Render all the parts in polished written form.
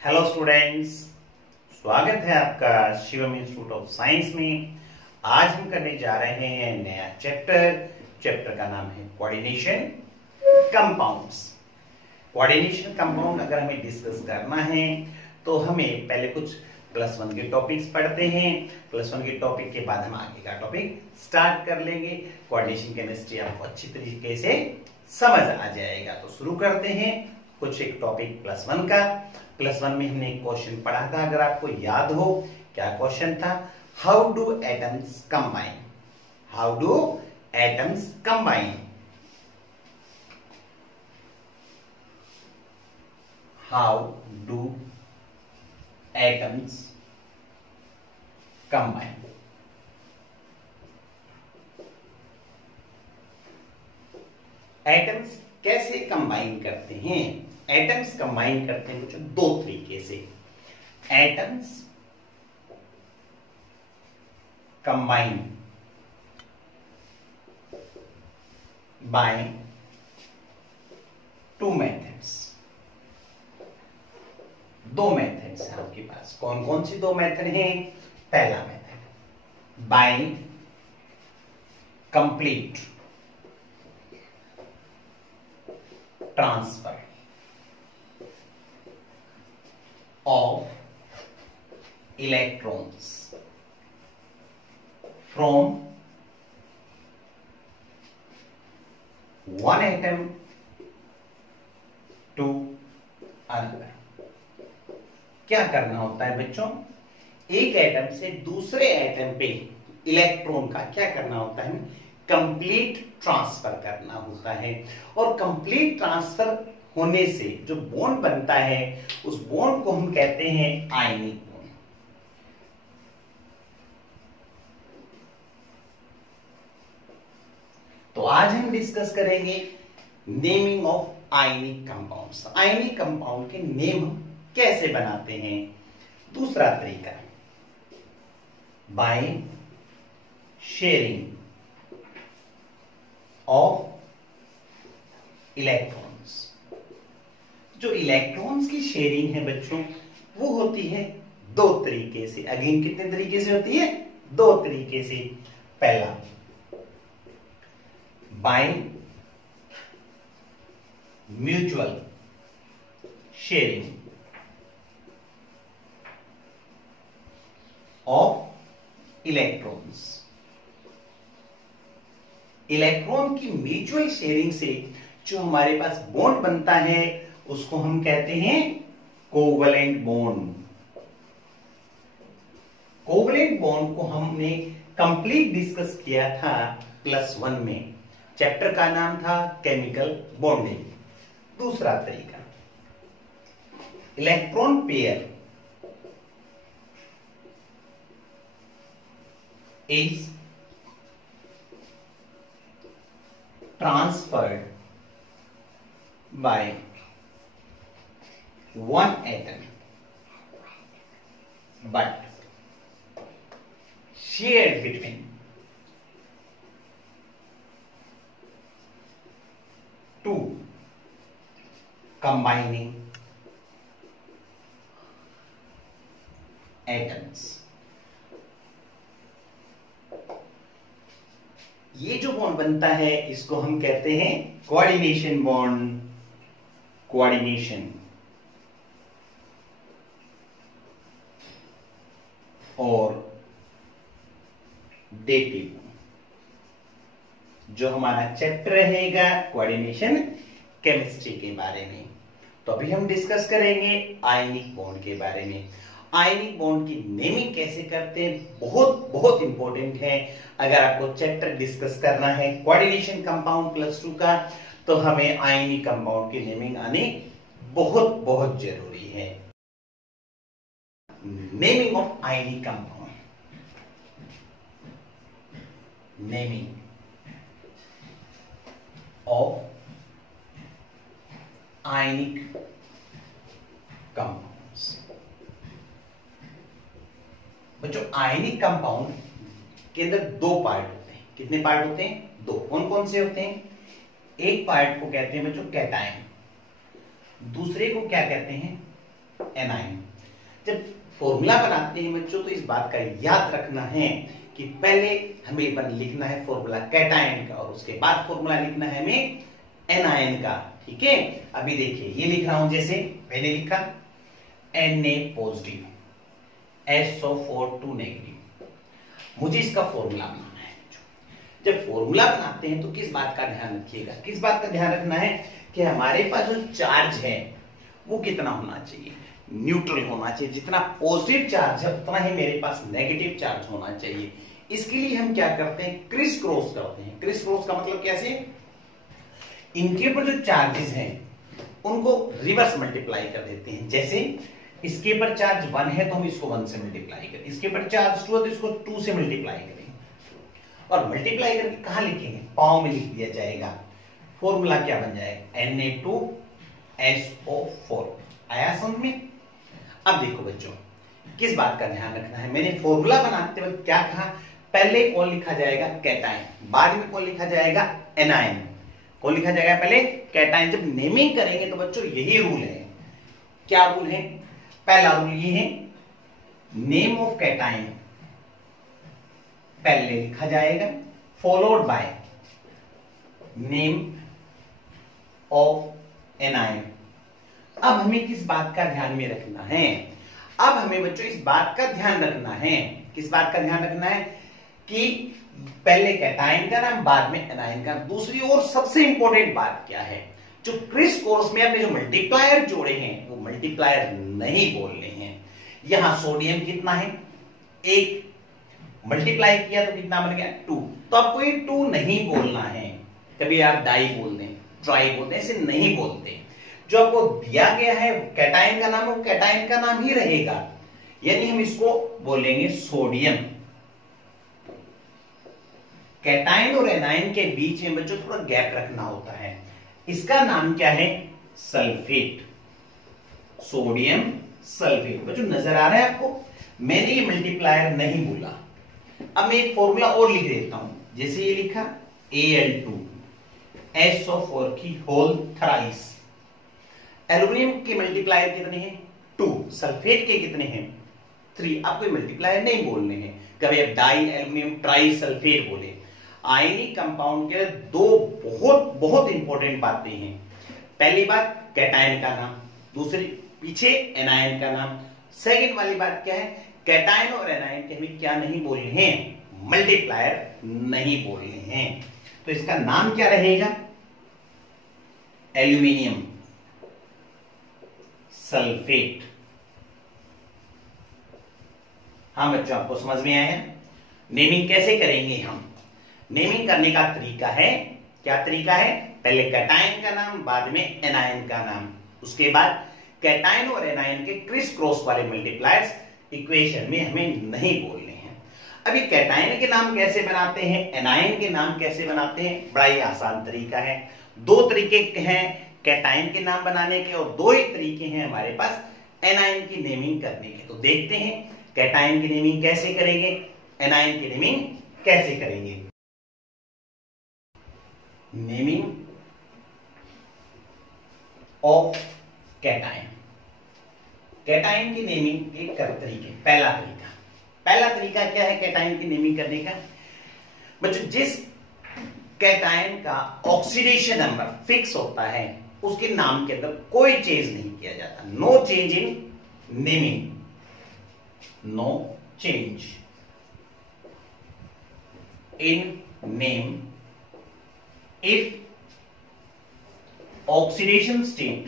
Hello students, स्वागत है आपका शिवम इंस्टीट्यूट ऑफ साइंस में। आज हम करने जा रहे हैं नया चैप्टर का नाम है कोऑर्डिनेशन कंपाउंड्स। कोऑर्डिनेशन कंपाउंड अगर हमें डिस्कस करना है तो हमें पहले कुछ +1 के टॉपिक्स पढ़ते हैं। +1 के टॉपिक के बाद हम आगे का टॉपिक स्टार्ट कर लेंगे। कोऑर्डिनेशन केमिस्ट्री आपको अच्छी तरीके से समझ आ जाएगा। तो शुरू करते हैं कुछ एक टॉपिक +1 का। +1 में हमने एक क्वेश्चन पढ़ा था, अगर आपको याद हो। क्या क्वेश्चन था? How do atoms combine? How do atoms combine? How do atoms combine? Atoms कैसे कंबाइन करते हैं? एटम्स कंबाइन करते हैं कुछ दो तरीके से। Atoms combine by 2 methods. दो मेथड्स हैं आपके पास। कौन कौन सी 2 मेथड हैं? पहला method bind complete transfer of electrons from one atom to another। क्या करना होता है बच्चों? एक एटम से दूसरे एटम पे इलेक्ट्रॉन का क्या करना होता है? कंप्लीट ट्रांसफर करना होता है। और कंप्लीट ट्रांसफर होने से जो बॉन्ड बनता है उस बॉन्ड को हम कहते हैं आयनिक बॉन्ड। तो आज हम डिस्कस करेंगे naming of ionic compounds. Ionic compound के नेम कैसे बनाते हैं? दूसरा तरीका बाय शेयरिंग ऑफ इलेक्ट्रॉन। जो इलेक्ट्रॉन्स की शेयरिंग है बच्चों, वो होती है 2 तरीके से। अगेन कितने तरीके से होती है? 2 तरीके से। पहला by mutual sharing of electrons. Electron की म्यूचुअल शेयरिंग से जो हमारे पास बॉन्ड बनता है उसको हम कहते हैं कोवलेंट बॉन्ड। कोवलेंट बॉन्ड को हमने कंप्लीट डिस्कस किया था +1 में। चैप्टर का नाम था केमिकल बॉन्डिंग। दूसरा तरीका electron pair is transferred by one atom but shared between two combining atoms। ये जो बॉन्ड बनता है इसको हम कहते हैं कोऑर्डिनेशन बॉन्ड। कोऑर्डिनेशन और डेटिव जो हमारा चैप्टर रहेगा कोऑर्डिनेशन केमिस्ट्री के बारे में। तो अभी हम डिस्कस करेंगे आयनिक बॉन्ड के बारे में। आयनिक बॉन्ड की नेमिंग कैसे करते हैं, बहुत बहुत इंपॉर्टेंट है। अगर आपको चैप्टर डिस्कस करना है कोऑर्डिनेशन कंपाउंड +2 का, तो हमें आयनिक कंपाउंड की नेमिंग आनी बहुत बहुत जरूरी है। Naming of ionic compound. Naming of ionic compounds. बच्चों आयनिक कंपाउंड के अंदर 2 पार्ट होते हैं। कितने पार्ट होते हैं? 2। कौन कौन से होते हैं? एक पार्ट को कहते हैं बच्चों कैटायन, दूसरे को क्या कहते हैं? एनाइन। जब फॉर्मूला बनाते हैं बच्चों तो इस बात का याद रखना है कि पहले हमें लिखना है फॉर्मूला कैटायन का और उसके बाद फॉर्मूला लिखना है हमें एनायन का। ठीक है, अभी देखिए ये लिख रहा हूं, जैसे मैंने लिखा Na पॉजिटिव SO4 नेगेटिव, मुझे इसका फॉर्मूला बनाना है। जब फॉर्मूला बनाते हैं तो किस बात का ध्यान रखिएगा, किस बात का ध्यान रखना है कि हमारे पास जो चार्ज है वो कितना होना चाहिए, न्यूट्रल होना चाहिए। जितना पॉजिटिव चार्ज है उतना ही मेरे पास नेगेटिव चार्ज होना चाहिए। इसके लिए हम क्या करते हैं, क्रिस क्रॉस करते हैं। क्रिस क्रॉस का मतलब कैसे, इनके ऊपर जो चार्जेस हैं उनको रिवर्स मल्टीप्लाई कर देते हैं। जैसे इसके ऊपर चार्ज 1 है तो हम इसको 1 से मल्टीप्लाई करें, इसके ऊपर चार्ज 2 है तो इसको 2 से मल्टीप्लाई करें, और मल्टीप्लाई करके कहां लिखेंगे, पाव में लिख दिया जाएगा। फॉर्मूला क्या बन जाएगा, Na2SO4। आया समझ में। अब देखो बच्चों किस बात का ध्यान रखना है, मैंने फॉर्मूला बनाते वक्त क्या कहा, पहले कौन लिखा जाएगा, कैटायन, बाद में कौन लिखा जाएगा, एनायन। कौन लिखा जाएगा, पहले कैटायन। जब नेमिंग करेंगे तो बच्चों यही रूल है। क्या रूल है, पहला रूल ये है, नेम ऑफ कैटायन पहले लिखा जाएगा, followed by name of anion. अब हमें किस बात का ध्यान में रखना है, अब हमें बच्चों इस बात का ध्यान रखना है, किस बात का ध्यान रखना है कि पहले कैटायन का नाम बाद में एनायन का। दूसरी और सबसे इंपॉर्टेंट बात क्या है, जो क्रिस क्रॉस में आपने जो मल्टीप्लायर जोड़े हैं वो मल्टीप्लायर नहीं बोलने हैं। यहां सोडियम कितना है, 1, मल्टीप्लाई किया तो कितना बन गया, 2। तो आपको ये 2 नहीं बोलना है। कभी आप डाई बोल दें, ट्राई बोल दें, ऐसे नहीं बोलते। जो आपको दिया गया है कैटायन का नाम, वो कैटायन का नाम ही रहेगा, यानी हम इसको बोलेंगे सोडियम। कैटायन और एनायन के बीच में बच्चों थोड़ा गैप रखना होता है, इसका नाम क्या है, सल्फेट, सोडियम सल्फेट। बच्चों नजर आ रहा है आपको, मैंने ये मल्टीप्लायर नहीं बोला। अब मैं एक फॉर्मूला और लिख देता हूं, जैसे ये लिखा Al2SO4 की होल थ्राइस। एल्यूमिनियम के मल्टीप्लायर कितने हैं, 2, सल्फेट के कितने हैं, 3। आपको मल्टीप्लायर नहीं बोलने हैं, कभी आप डाई एल्यूमिनियम ट्राई सल्फेट बोले। आयनिक कंपाउंड के दो बहुत बहुत इंपॉर्टेंट बातें हैं। पहली बात कैटायन का नाम, दूसरी पीछे एनायन का नाम। सेकंड वाली बात क्या है, कैटायन और एनायन के हमें क्या नहीं बोलने हैं, मल्टीप्लायर नहीं बोलने हैं। तो इसका नाम क्या रहेगा, एल्यूमिनियम सल्फेट। हाँ बच्चों आपको समझ में आया। नेमिंग कैसे करेंगे हम, नेमिंग करने का तरीका है, क्या तरीका है, पहले कैटायन का नाम बाद में एनायन का नाम, उसके बाद कैटायन और एनायन के क्रिस क्रॉस वाले मल्टीप्लायर्स इक्वेशन में हमें नहीं बोलने हैं। अभी कैटायन के नाम कैसे बनाते हैं, एनायन के नाम कैसे बनाते हैं, बड़ा ही आसान तरीका है। 2 तरीके हैं कैटायन के नाम बनाने के और 2 ही तरीके हैं हमारे पास एनायन की नेमिंग करने के। तो देखते हैं कैटायन की नेमिंग कैसे करेंगे, एनायन की नेमिंग कैसे करेंगे। नेमिंग ऑफ कैटायन, कैटायन की नेमिंग के तरीके। पहला तरीका क्या है कैटायन की नेमिंग करने का, बच्चों जिस कैटायन का ऑक्सीडेशन नंबर फिक्स होता है उसके नाम के अंदर कोई चेंज नहीं किया जाता। No change in naming, no change in name if oxidation state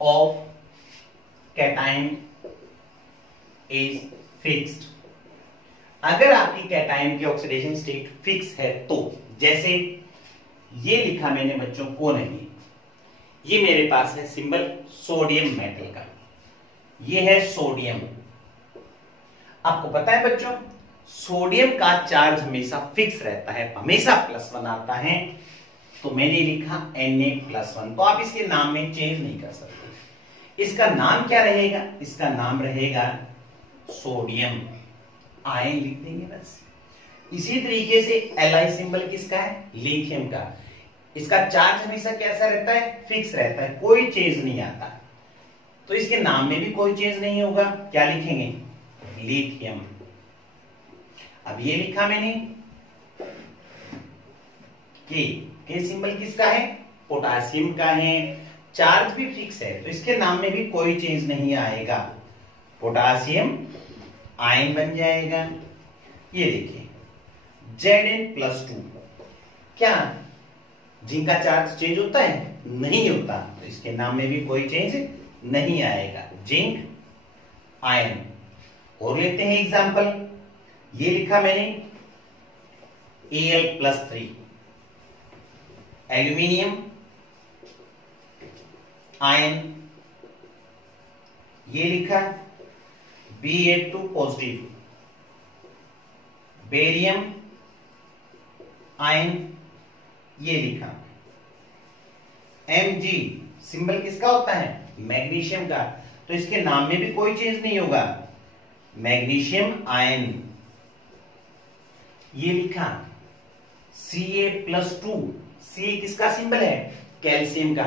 of cation is fixed। अगर आपकी कैटायन की ऑक्सीडेशन स्टेट फिक्स है तो, जैसे ये लिखा मैंने बच्चों को नहीं, ये मेरे पास है सिंबल सोडियम मेटल का, ये है सोडियम। आपको पता है बच्चों सोडियम का चार्ज हमेशा फिक्स रहता है, हमेशा +1 आता है, तो मैंने लिखा Na+1। तो आप इसके नाम में चेंज नहीं कर सकते। इसका नाम क्या रहेगा, इसका नाम रहेगा सोडियम, आयन लिख देंगे बस। इसी तरीके से Li सिंबल किसका है, लिथियम का, इसका चार्ज हमेशा कैसा रहता है, फिक्स रहता है, कोई चेंज नहीं आता। तो इसके नाम में भी कोई चेंज नहीं होगा। क्या लिखेंगे? लिथियम। अब ये लिखा मैंने के सिंबल किसका है? पोटासियम का है। चार्ज भी फिक्स है तो इसके नाम में भी कोई चेंज नहीं आएगा। पोटासियम आयन बन जाएगा। ये देखिए Zn+2। क्या जिंक का चार्ज चेंज होता है? नहीं होता, तो इसके नाम में भी कोई चेंज नहीं आएगा। Zinc ion. और लेते हैं एग्जांपल। ये लिखा मैंने Al+3। Aluminium ion. ये लिखा Ba2 पॉजिटिव। Barium ion. ये लिखा Mg सिंबल किसका होता है? मैग्नीशियम का, तो इसके नाम में भी कोई चेंज नहीं होगा। Magnesium ion. ये लिखा Ca+2। Ca किसका सिंबल है? कैल्शियम का।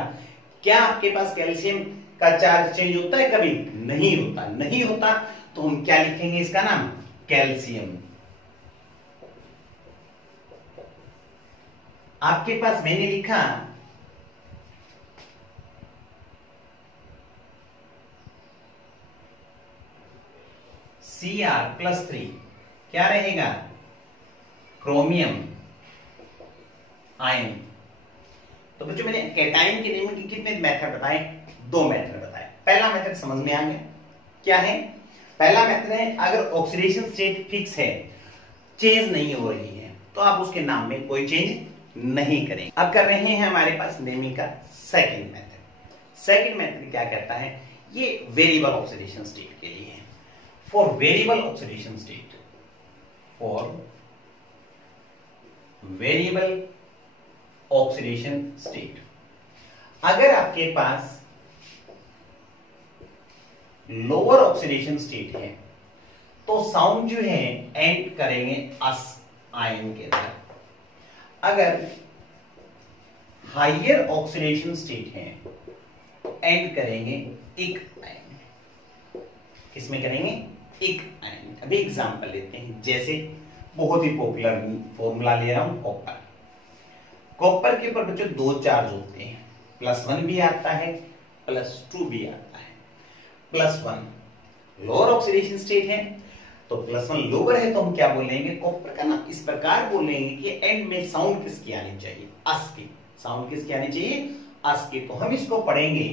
क्या आपके पास कैल्शियम का चार्ज चेंज होता है? कभी नहीं होता। नहीं होता तो हम क्या लिखेंगे इसका नाम? कैल्शियम। आपके पास मैंने लिखा Cr+3। क्या रहेगा? Chromium ion. तो बच्चों मैंने कैटायन के नेमिंग के कितने मेथड बताए? 2 मेथड बताए। पहला मेथड समझ में आ गया क्या है? पहला मेथड है अगर ऑक्सीडेशन स्टेट फिक्स है, चेंज नहीं हो रही है, तो आप उसके नाम में कोई चेंज नहीं करेंगे। अब कर रहे हैं हमारे पास नेमिंग का सेकंड मेथड। सेकंड मेथड क्या करता है? ये वेरिएबल ऑक्सीडेशन स्टेट के लिए है। For variable oxidation state, for variable oxidation state, अगर आपके पास लोअर ऑक्सीडेशन स्टेट है तो साउंड जो है एंड करेंगे अस आयन के साथ। अगर हायर ऑक्सीडेशन स्टेट है तो एंड करेंगे इक आयन। किसमें करेंगे? इक आयन। अभी एग्जांपल लेते हैं, जैसे बहुत ही पॉपुलर फॉर्मूला ले रहा हूं कॉपर। कॉपर के ऊपर बच्चों 2 चार्ज होते हैं, +1 भी आता है, +2 भी आता है। +1 लोअर ऑक्सीडेशन स्टेट है तो +1 लोअर है तो हम क्या बोलेंगे? कॉपर का नाम इस प्रकार बोलेंगे कि एंड में साउंड किसकी आनी चाहिए? अस की। साउंड किसकी आनी चाहिए? अस की। तो हम इसको पढ़ेंगे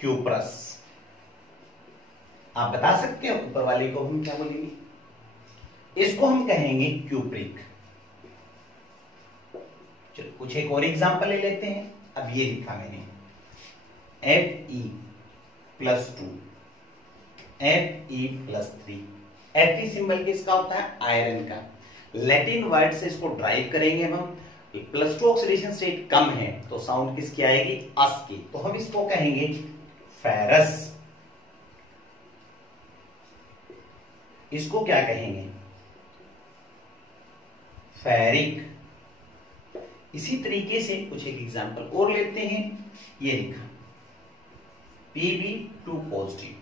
क्यूप्रस। आप बता सकते हो ऊपर वाले को हम क्या बोलेंगे? इसको हम कहेंगे क्यूप्रिक। चलो कुछ एक और एग्जांपल ले लेते हैं। अब ये लिखा मैंने Fe+2, Fe+3। Fe सिंबल किसका होता है? आयरन का। लैटिन वर्ड से इसको ड्राइव करेंगे हम। +2 ऑक्सीडेशन स्टेट कम है तो साउंड किसकी आएगी? अस की। तो हम इसको कहेंगे फेरस। इसको क्या कहेंगे? फेरिक। इसी तरीके से कुछ एक एग्जांपल और लेते हैं। ये लिखा Pb2 positive,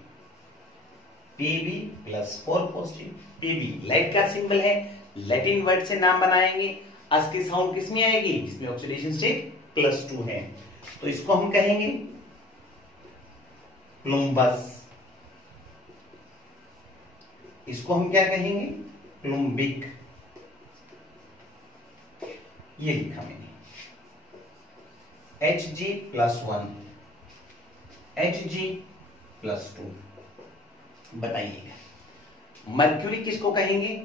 Pb+4 positive. Pb light का सिंबल है, लैटिन वर्ड से नाम बनाएंगे। अस की साउंड किसमें आएगी? जिसमें ऑक्सीडेशन स्टेट +2 है, तो इसको हम कहेंगे प्लुम्बस। इसको हम क्या कहेंगे? प्लुम्बिक। ये लिखा मैंने Hg+1, Hg+2। बताइएगा मर्क्यूरी किसको कहेंगे?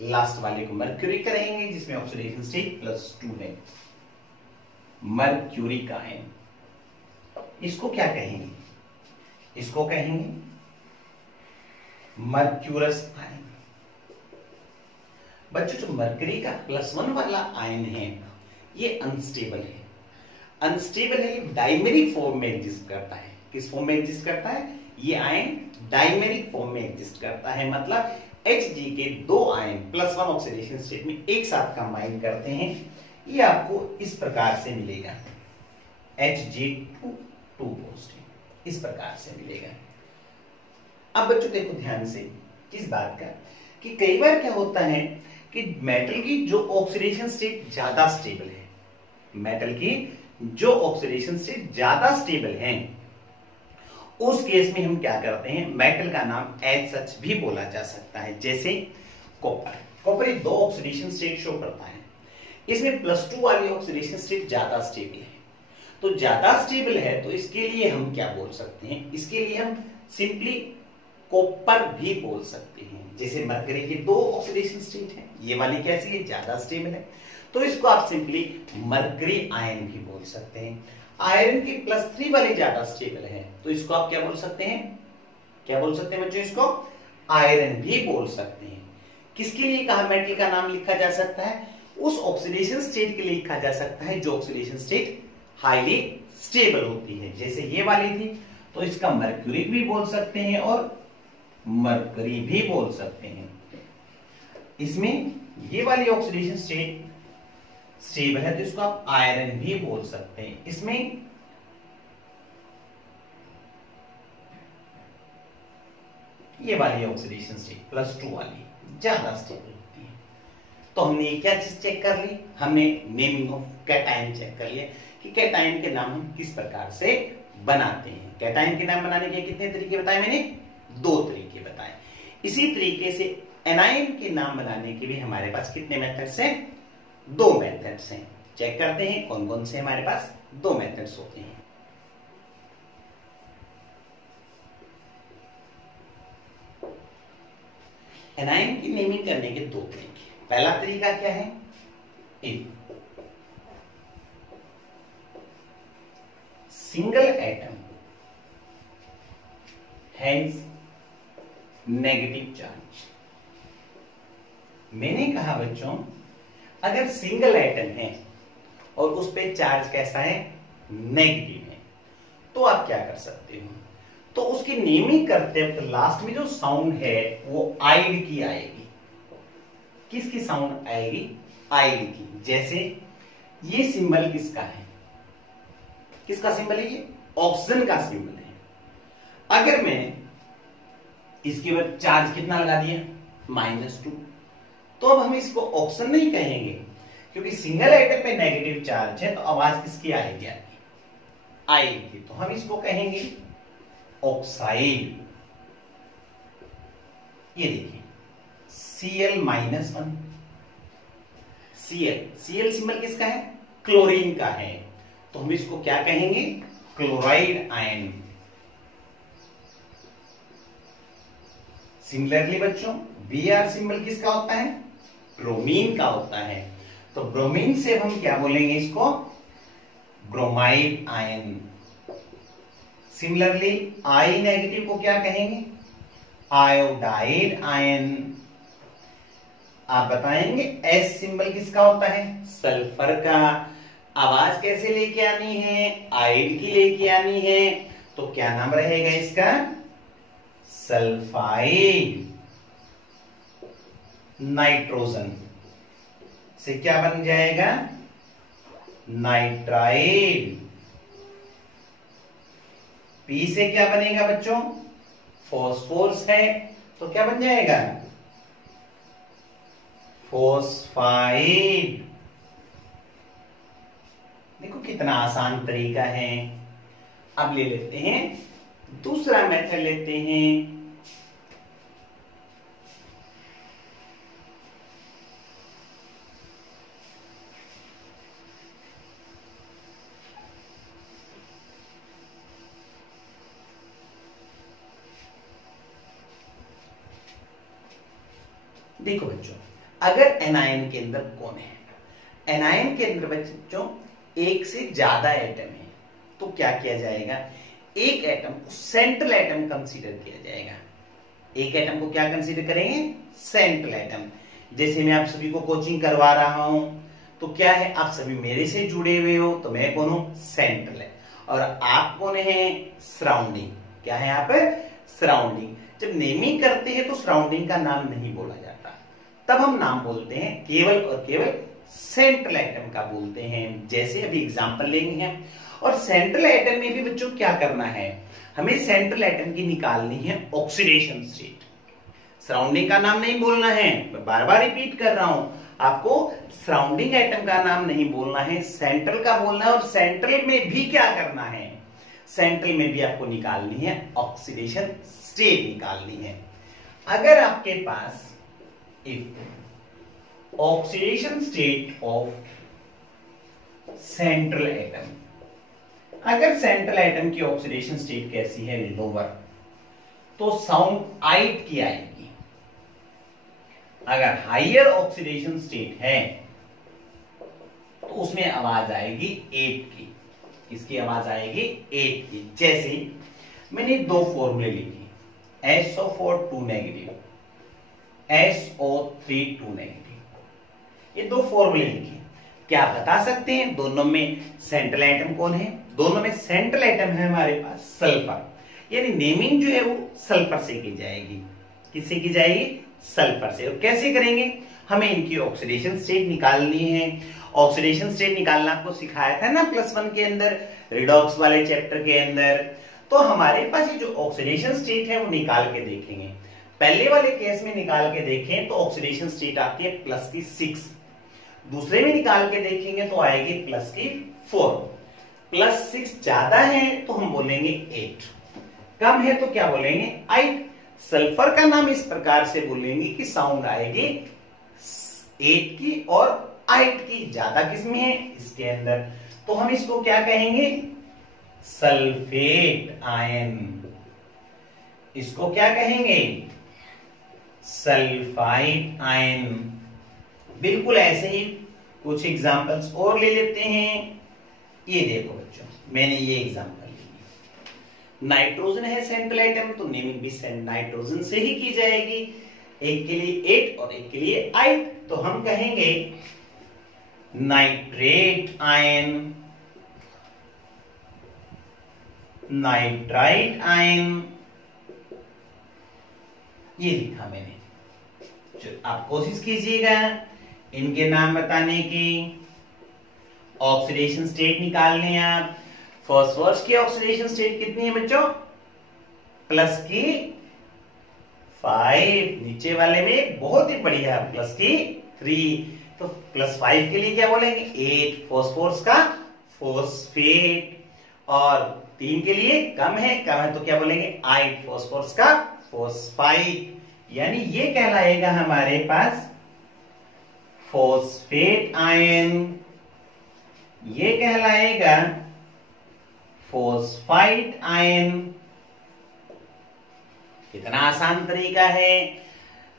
लास्ट वाले को मर्क्यूरी कहेंगे जिसमें ऑक्सीडेशन स्टेट +2 है। मर्क्यूरी का आयन। इसको क्या कहेंगे? इसको कहेंगे मर्क्यूरस आयन। बच्चों जो मरकरी का +1 वाला आयन है ये अनस्टेबल है। अनस्टेबल है, ये डाइमेरिक फॉर्म में एग्जिस्ट करता है। किस फॉर्म में एग्जिस्ट करता है? ये आयन डाइमेरिक फॉर्म में एग्जिस्ट करता है। मतलब Hg के 2 आयन +1 ऑक्सीडेशन स्टेट में एक साथ कंबाइन करते हैं। ये आपको इस प्रकार से मिलेगा Hg2 पॉजिटिव। इस प्रकार से मिलेगा। अब बच्चों देखो ध्यान से किस बात का, कि कई बार क्या होता है कि मेटल की जो ऑक्सीडेशन स्टेट ज्यादा स्टेबल है, मेटल की जो ऑक्सीडेशन स्टेट ज्यादा स्टेबल है, उस केस में हम क्या करते हैं, मेटल का नाम एज सच भी बोला जा सकता है। जैसे कॉपर, कॉपर एक 2 ऑक्सीडेशन स्टेट शो करता है, इसमें +2 वाली ऑक्सीडेशन स्टेट ज्यादा स्टेबल है। तो ज्यादा स्टेबल है तो इसके लिए हम क्या बोल सकते हैं, इसके लिए हम सिंपली कॉपर भी बोल सकते हैं। जैसे मरकरी की 2 ऑक्सीडेशन स्टेट है, ये वाली कैसी है, ज्यादा स्टेबल है, तो इसको आप सिंपली मरकरी आयन भी बोल सकते हैं। आयरन की +3 वाली ज्यादा स्टेबल है, तो इसको आप क्या बोल सकते हैं, क्या बोल सकते हैं बच्चों, इसको आयरन भी बोल सकते हैं। किसके लिए कहा मेटल का नाम लिखा जा सकता है, उस ऑक्सीडेशन स्टेट के लिए लिखा जा सकता है जो ऑक्सीडेशन स्टेट हाईली स्टेबल होती है। जैसे ये वाली थी तो इसका मर्क्यूरी भी बोल सकते हैं और मरकरी भी बोल सकते हैं। इसमें ये वाली ऑक्सीडेशन स्टेट स्टेबल है तो इसको आप आयरन भी बोल सकते हैं। इसमें ये वाली ऑक्सीडेशन स्टेट +2 वाली ज्यादा स्टेबल होती है। तो हमने क्या चीज चेक कर ली, हमने नेमिंग ऑफ कैटायन चेक कर लिया कि कैटायन के नाम हम किस प्रकार से बनाते हैं। कैटायन के नाम बनाने के कितने तरीके बताए मैंने, 2 तरीके बताए। इसी तरीके से एनायन के नाम बनाने के लिए हमारे पास कितने मेथड्स हैं, 2 मेथड्स हैं। चेक करते हैं कौन कौन से हमारे पास 2 मेथड्स होते हैं। एनायन की नेमिंग करने के 2 तरीके। पहला तरीका क्या है, single atom has negative charge. मैंने कहा बच्चों अगर सिंगल एटम है और उस पे चार्ज कैसा है, नेगेटिव है, तो आप क्या कर सकते हो, तो उसकी नेमिंग करते वक्त लास्ट में जो साउंड है वो आइड की आएगी। किसकी साउंड आएगी, आइड की। जैसे ये सिंबल किसका है, किसका सिंबल है, ये ऑक्सीजन का सिंबल है। अगर मैं इसके बाद चार्ज कितना लगा दिया, -2, तो अब हम इसको ऑक्सीजन नहीं कहेंगे क्योंकि सिंगल एटम पे नेगेटिव चार्ज है, तो आवाज किसकी आएगी, आइड की। तो हम इसको कहेंगे ऑक्साइड। ये देखिए Cl-1, Cl सिंबल किसका है, क्लोरीन का है, तो हम इसको क्या कहेंगे, क्लोराइड आयन। सिमिलरली बच्चों Br सिंबल किसका होता है, ब्रोमीन का होता है, तो ब्रोमीन से हम क्या बोलेंगे इसको, bromide ion. Similarly I negative को क्या कहेंगे, आयोडाइड आयन। आप बताएंगे S सिंबल किसका होता है, सल्फर का। आवाज कैसे लेके आनी है, आइड की लेके आनी है, तो क्या नाम रहेगा इसका, सल्फाइड। नाइट्रोजन से क्या बन जाएगा, नाइट्राइड। पी से क्या बनेगा बच्चों, फॉस्फोरस है, तो क्या बन जाएगा, फॉस्फाइड। देखो कितना आसान तरीका है। अब ले लेते हैं दूसरा मेथड लेते हैं। देखो बच्चों अगर एनायन के अंदर कौन है, एनायन के अंदर बच्चों एक से ज्यादा एटम है, तो क्या किया जाएगा, एक एटम को सेंट्रल एटम कंसीडर किया जाएगा। एक एटम को क्या कंसीडर करेंगे, सेंट्रल एटम। जैसे मैं आप सभी को कोचिंग करवा रहा हूं तो क्या है, आप सभी मेरे से जुड़े हुए हो, तो मैं कौन हूं, सेंट्रल है, और आप कौन है, सराउंडिंग। क्या है यहाँ पे, सराउंडिंग। जब नेमिंग करते हैं तो सराउंडिंग का नाम नहीं बोला जाता, तब हम नाम बोलते हैं केवल और केवल सेंट्रल एटम का बोलते हैं। जैसे अभी एग्जांपल लेंगे हम, और सेंट्रल एटम में भी बच्चों क्या करना है, हमें सेंट्रल एटम की निकालनी है ऑक्सीडेशन स्टेट। सराउंडिंग का नाम नहीं बोलना है, मैं बार बार रिपीट कर रहा हूं आपको, सराउंडिंग एटम का नाम नहीं बोलना है, सेंट्रल का बोलना है। और सेंट्रल में भी क्या करना है, सेंट्रल में भी आपको निकालनी है ऑक्सीडेशन स्टेट निकालनी है। अगर आपके पास if oxidation state of central atom, अगर सेंट्रल एटम की ऑक्सीडेशन स्टेट कैसी है, लोअर, तो साउंड आइट की आएगी। अगर हाइयर ऑक्सीडेशन स्टेट है तो उसमें आवाज आएगी 8 की। किसकी आवाज आएगी, 8 की। जैसे मैंने दो फॉर्मूले लिखे, SO4 2 नेगेटिव, SO3 2 नेगेटिव, ये दो फॉर्मूले लिखे। क्या आप बता सकते हैं दोनों में सेंट्रल एटम कौन है? दोनों में सेंट्रल एटम है हमारे पास सल्फर, यानी नेमिंग जो है वो सल्फर से की जाएगी। किससे की जाएगी? सल्फर से। और कैसे करेंगे, हमें इनकी ऑक्सीडेशन स्टेट निकालनी है। ऑक्सीडेशन स्टेट निकालना आपको सिखाया था ना +1 के अंदर, रिडॉक्स वाले चैप्टर के अंदर। तो हमारे पास ये जो ऑक्सीडेशन स्टेट है वो निकाल के देखेंगे। पहले वाले केस में निकाल के देखें तो ऑक्सीडेशन स्टेट आती है +6, दूसरे में निकाल के देखेंगे तो आएगी +4। +6 ज्यादा है तो हम बोलेंगे 8, कम है तो क्या बोलेंगे? 8। सल्फर का नाम इस प्रकार से बोलेंगे कि साउंड आएगी 8 की और 8 की ज्यादा किसमें है? इसके अंदर। तो हम इसको क्या कहेंगे? Sulphate ion. इसको क्या कहेंगे? Sulphide ion. बिल्कुल ऐसे ही कुछ एग्जांपल्स और ले लेते हैं। ये देखो बच्चों, मैंने ये एग्जांपल ली, नाइट्रोजन है सेंट्रल एटम, तो नेमिंग भी नाइट्रोजन से ही की जाएगी। एक के लिए 8 और एक के लिए 8, तो हम कहेंगे नाइट्रेट आयन, नाइट्राइट आयन। ये लिखा मैंने, आप कोशिश कीजिएगा इनके नाम बताने की, ऑक्सीडेशन स्टेट निकालने आप। फास्फोरस की ऑक्सीडेशन स्टेट कितनी है बच्चों? +5। नीचे वाले में बहुत ही बढ़िया +3। तो +5 के लिए क्या बोलेंगे? 8 फास्फोरस का फॉस्फेट। और 3 के लिए कम है तो क्या बोलेंगे? 8 फास्फोरस का फॉस्फाइड। यानी ये कहलाएगा हमारे पास फॉस्फेट आयन, ये कहलाएगा फॉस्फाइड आयन। कितना आसान तरीका है।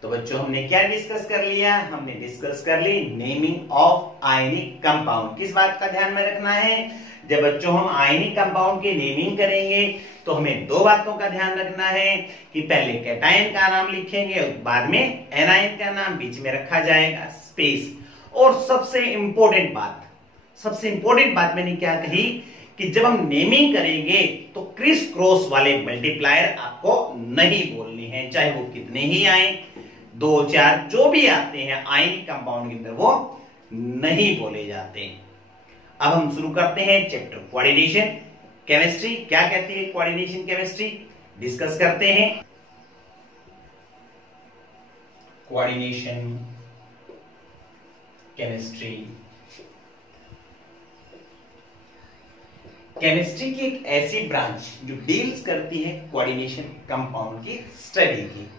तो बच्चों हमने क्या डिस्कस कर लिया? हमने डिस्कस कर ली नेमिंग ऑफ आयनिक कंपाउंड। किस बात का ध्यान में रखना है? जब बच्चों हम आयनिक कंपाउंड की नेमिंग करेंगे तो हमें दो बातों का ध्यान रखना है कि पहले कैटायन का नाम लिखेंगे और बाद में एनायन का नाम बीच में रखा जाएगा, स्पेस। और सबसे इंपॉर्टेंट बात मैंने क्या कही कि जब हम नेमिंग करेंगे तो क्रिस क्रॉस वाले मल्टीप्लायर आपको नहीं बोलने हैं, चाहे वो कितने ही आए, 2 4 जो भी आते हैं आयनिक कंपाउंड के अंदर, वो नहीं बोले जाते। अब हम शुरू करते हैं चैप्टर कोऑर्डिनेशन केमिस्ट्री। क्या कहती है कोऑर्डिनेशन केमिस्ट्री? डिस्कस करते हैं। कोऑर्डिनेशन केमिस्ट्री, केमिस्ट्री की एक ऐसी ब्रांच जो डील्स करती है कोऑर्डिनेशन कंपाउंड की स्टडी की।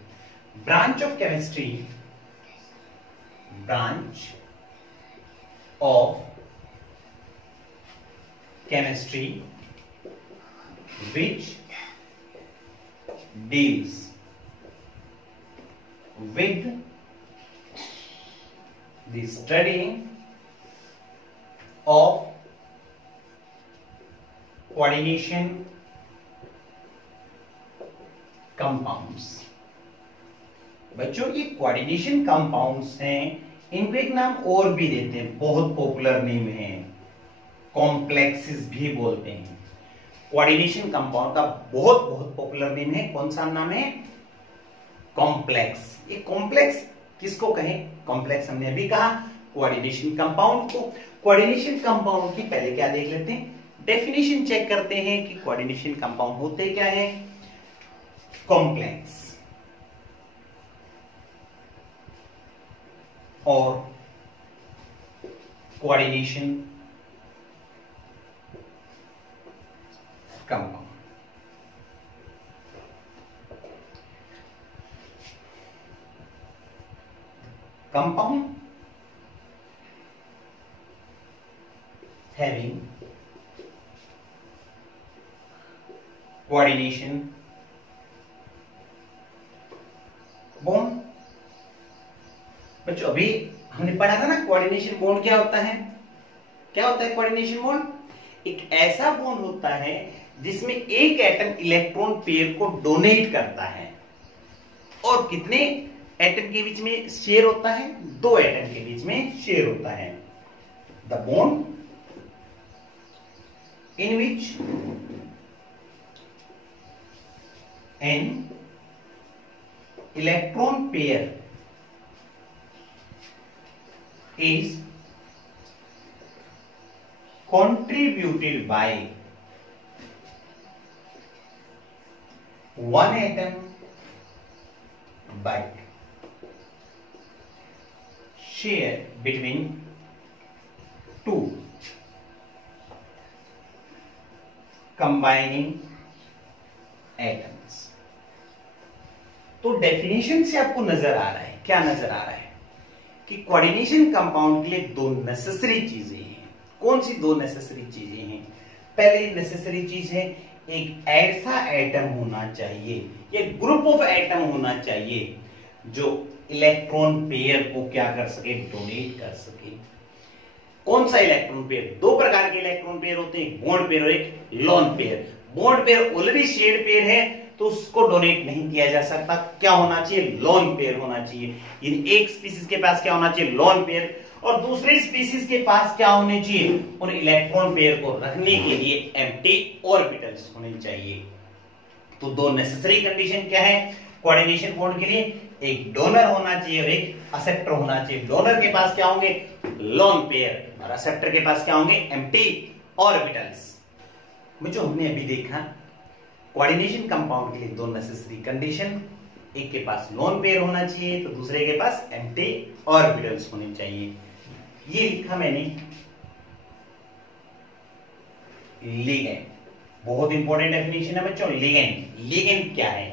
Branch of chemistry, branch of chemistry which deals with the study of coordination compounds। बच्चों ये कोऑर्डिनेशन कंपाउंड्स हैं, इनको एक नाम और भी देते हैं, बहुत पॉपुलर नेम है, कॉम्प्लेक्सेस भी बोलते हैं। कोऑर्डिनेशन कंपाउंड का बहुत पॉपुलर नेम है, कौन सा नाम है? कॉम्प्लेक्स। ये कॉम्प्लेक्स किसको कहें? कॉम्प्लेक्स हमने अभी कहा कोऑर्डिनेशन कंपाउंड को। कोऑर्डिनेशन कंपाउंड की पहले क्या देख लेते हैं, डेफिनेशन चेक करते हैं कि कोऑर्डिनेशन कंपाउंड होते क्या है। कॉम्प्लेक्स और coordination compound. Compound having coordination bond। बच्चों अभी हमने पढ़ा था ना कोऑर्डिनेशन बॉन्ड क्या होता है। क्या होता है कोऑर्डिनेशन बॉन्ड? एक ऐसा बॉन्ड होता है जिसमें एक एटम इलेक्ट्रॉन पेयर को डोनेट करता है। और कितने एटम के बीच में शेयर होता है? दो एटम के बीच में शेयर होता है। The bond in which an electron pair is contributed by one atom but share between two combining atoms. तो डेफिनेशन से आपको नजर आ रहा है, क्या नजर आ रहा है कि कोऑर्डिनेशन कंपाउंड के लिए दो नेसेसरी चीजें हैं। कौन सी दो नेसेसरी चीजें हैं? पहली नेसेसरी चीज है एक ऐसा एटम होना चाहिए या ग्रुप ऑफ एटम होना चाहिए जो इलेक्ट्रॉन पेयर को क्या कर सके, डोनेट कर सके। कौन सा इलेक्ट्रॉन पेयर? दो प्रकार के इलेक्ट्रॉन पेयर होते हैं, बॉन्ड पेयर और एक lone pair. Bond pair already shared pair है तो उसको डोनेट नहीं किया जा सकता। क्या होना चाहिए? लोन पेयर होना चाहिए। इन एक स्पीसीज के पास क्या होना चाहिए? Lone pair. और दूसरे स्पीसीज के पास क्या होने चाहिए? उन इलेक्ट्रॉन पेयर को रखने के लिए एम्प्टी ऑर्बिटल्स होने चाहिए। तो दो नेसेसरी कंडीशन क्या है कोऑर्डिनेशन बॉन्ड के लिए? एक डोनर होना चाहिए और एक एक्सेप्टर होना चाहिए। डोनर के पास क्या होंगे? Lone pair. और एक्सेप्टर के पास क्या होंगे? Empty orbitals. जो हमने अभी देखा कोऑर्डिनेशन कंपाउंड के लिए दो नेसेसरी कंडीशन, एक के पास लोन पेयर होना चाहिए तो दूसरे के पास एम्प्टी ऑर्बिटल्स होने चाहिए। ये लिखा मैंने लिगेंड। बहुत इंपॉर्टेंट डेफिनेशन है बच्चों लिगेंड। लिगेंड क्या है?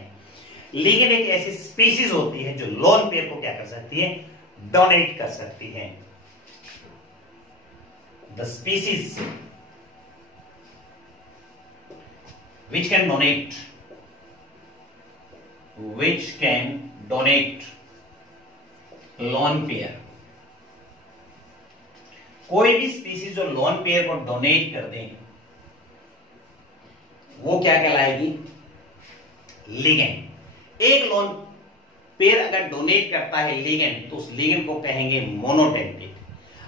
लिगेंड एक ऐसी स्पीसीज होती है जो लोन पेयर को क्या कर सकती है? डोनेट कर सकती है। The species which can donate lone pair। कोई भी स्पीसीज जो लोन पेयर को डोनेट कर दें वो क्या कहलाएगी? लिगेंड। एक लोन पेयर अगर डोनेट करता है लिगेंड तो उस लिगेंड को कहेंगे मोनोडेंटेट।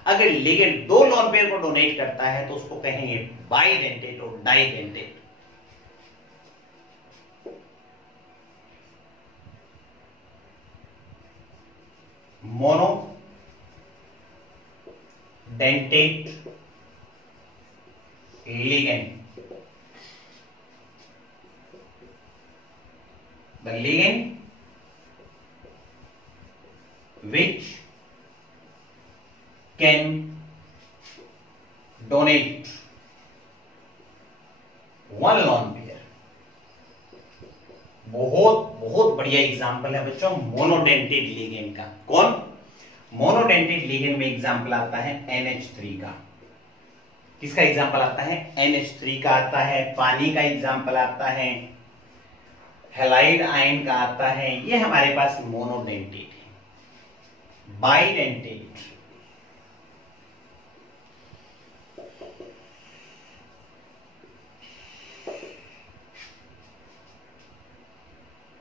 अगर लिगेंड दो लोन पेयर को डोनेट करता है तो उसको कहेंगे बाइडेंटेट और डाइडेंटेट। Mono dentate ligand। The ligand which can donate one lone pair। बहुत बहुत बढ़िया एग्जाम्पल है बच्चों मोनोडेंटेट लिगेंड का। कौन? मोनोडेंटेट लिगेंड में एग्जाम्पल आता है NH3 का। किसका एग्जाम्पल आता है? NH3 का आता है। पानी का एग्जाम्पल आता है, हैलाइड आयन का आता है। ये हमारे पास मोनोडेंटेट है। बाइडेंटेट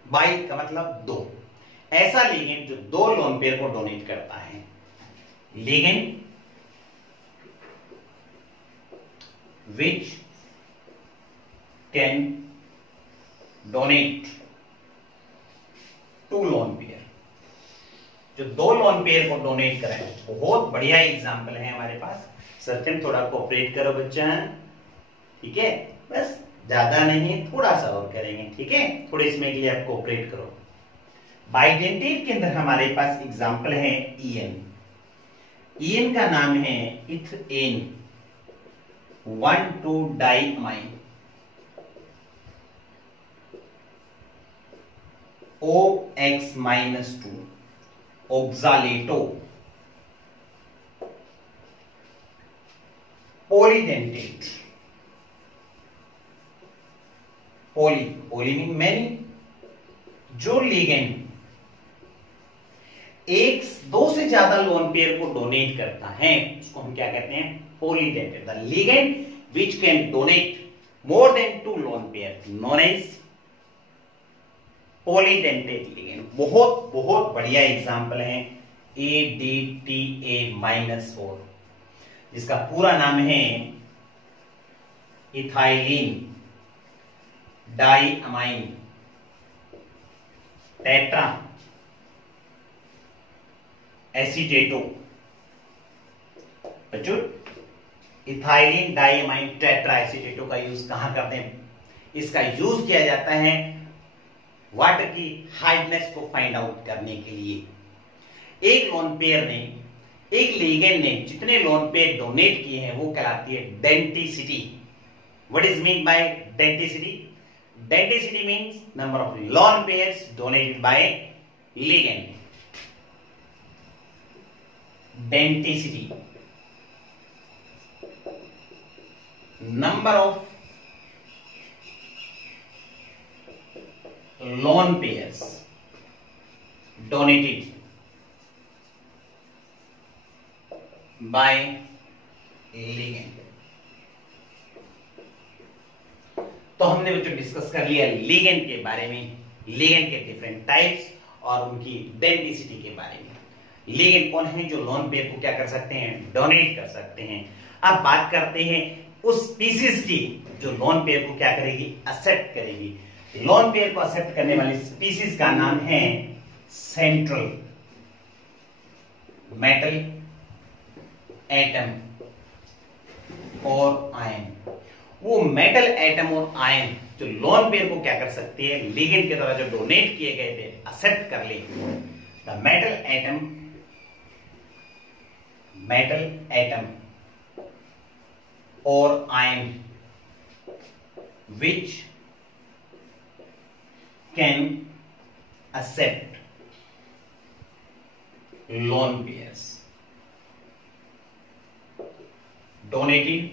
बाई का मतलब दो। ऐसा लिगेंड जो दो लोन पेयर को डोनेट करता है। Ligand which can donate two lone pair। जो 2 लोन पेयर को डोनेट कराए। बहुत बढ़िया एग्जाम्पल है हमारे पास। सत्यम थोड़ा कोऑपरेट करो बच्चा, ठीक है, बस ज्यादा नहीं, थोड़ा सा और करेंगे, ठीक है, थोड़ी इसमें के लिए आप कोऑपरेट करो। बाइडेंटेट के अंदर हमारे पास एग्जाम्पल है ईएन। ईएन का नाम है इथेन 1,2-डाइअमाइन, OX-2 ऑक्सालेटो। पॉलीडेंटेट, पोली मीन मैनी, जो लिगेंड एक 2 से ज्यादा लोन पेयर को डोनेट करता है उसको हम क्या कहते हैं? Polydentate. The ligand which can donate more than 2 lone pair known as polydentate ligand. बहुत बहुत बढ़िया एग्जांपल है ADTA-4, जिसका पूरा नाम है इथाइलिन डाइअमाइन टेट्रा एसीटेटो। बच्चों, इथाइलिन डाइअमाइन टेट्रा एसीटेटो का यूज कहां करते हैं? इसका यूज किया जाता है वाटर की हार्डनेस को फाइंड आउट करने के लिए। एक लोन पेयर ने, एक लिगेंड ने जितने लोन पेयर डोनेट किए हैं वो कहलाती है denticity. What is mean by denticity? Denticity means number of lone pairs donated bye ligand. Denticity, number of lone pairs donated bye ligand. तो हमने बच्चों डिस्कस कर लिया लिगेंड के बारे में, लिगेंड के डिफरेंट टाइप्स और उनकी डेंटिसिटी के बारे में। लिगेंड कौन है? जो लोन पेयर को क्या कर सकते हैं? डोनेट कर सकते हैं। अब बात करते हैं उस स्पीसीज की जो लोन पेयर को क्या करेगी? एक्सेप्ट करेगी। लोन पेयर को एक्सेप्ट करने वाली स्पीसीज का नाम है सेंट्रल मेटल एटम और आयन। वो मेटल एटम और आयन जो लोन पेयर को क्या कर सकती है? लिगेंड के द्वारा जो डोनेट किए गए थे एक्सेप्ट कर ले। द मेटल एटम और ion which can accept loan pairs donated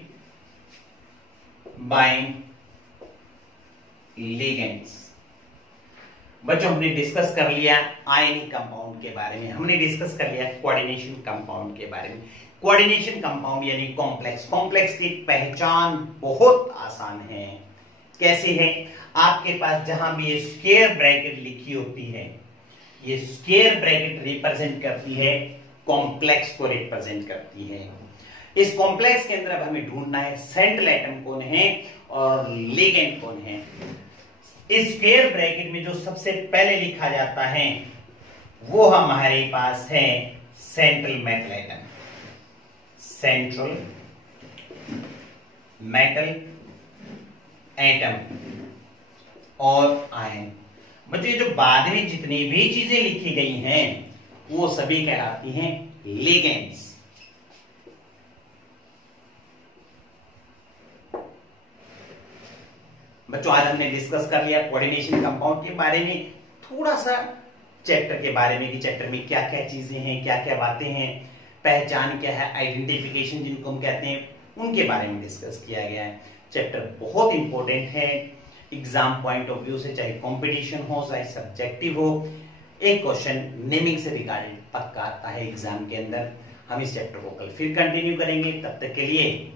by ligands। बच्चों, हमने डिस्कस कर लिया आयनिक कंपाउंड के बारे में, हमने डिस्कस कर लिया कोऑर्डिनेशन कंपाउंड के बारे में। कोऑर्डिनेशन कंपाउंड यानी कॉम्प्लेक्स। कॉम्प्लेक्स की पहचान बहुत आसान है। कैसे है? आपके पास जहां भी ये स्क्वायर ब्रैकेट लिखी होती है, ये स्क्वायर ब्रैकेट रिप्रेजेंट करती है कॉम्प्लेक्स को रिप्रेजेंट करती है। इस कॉम्प्लेक्स के अंदर अब हमें ढूंढना है सेंट्रल एटम कौन है और लिगेंड कौन है। इस स्क्वायर ब्रैकेट में जो सबसे पहले लिखा जाता है वो हमारे पास है central metal atom, central metal atom और आयन। बच्चों, जो बाद में जितनी भी चीजें लिखी गई हैं वो सभी कहलाती हैं लिगेंड्स। बच्चों, आज हमने डिस्कस कर लिया कोऑर्डिनेशन कंपाउंड के बारे में, थोड़ा सा चैप्टर के बारे में कि चैप्टर में क्या क्या चीजें हैं, क्या क्या बातें हैं, पहचान क्या है, आइडेंटिफिकेशन जिनको हम कहते हैं, उनके बारे में डिस्कस किया गया है। चैप्टर बहुत इंपॉर्टेंट है एग्जाम पॉइंट ऑफ व्यू से, चाहे कंपटीशन हो चाहे सब्जेक्टिव हो। एक क्वेश्चन नेमिंग से रिगार्डेड पक्का आता है एग्जाम के अंदर। हम इस चैप्टर को कल फिर कंटिन्यू करेंगे, तब तक के लिए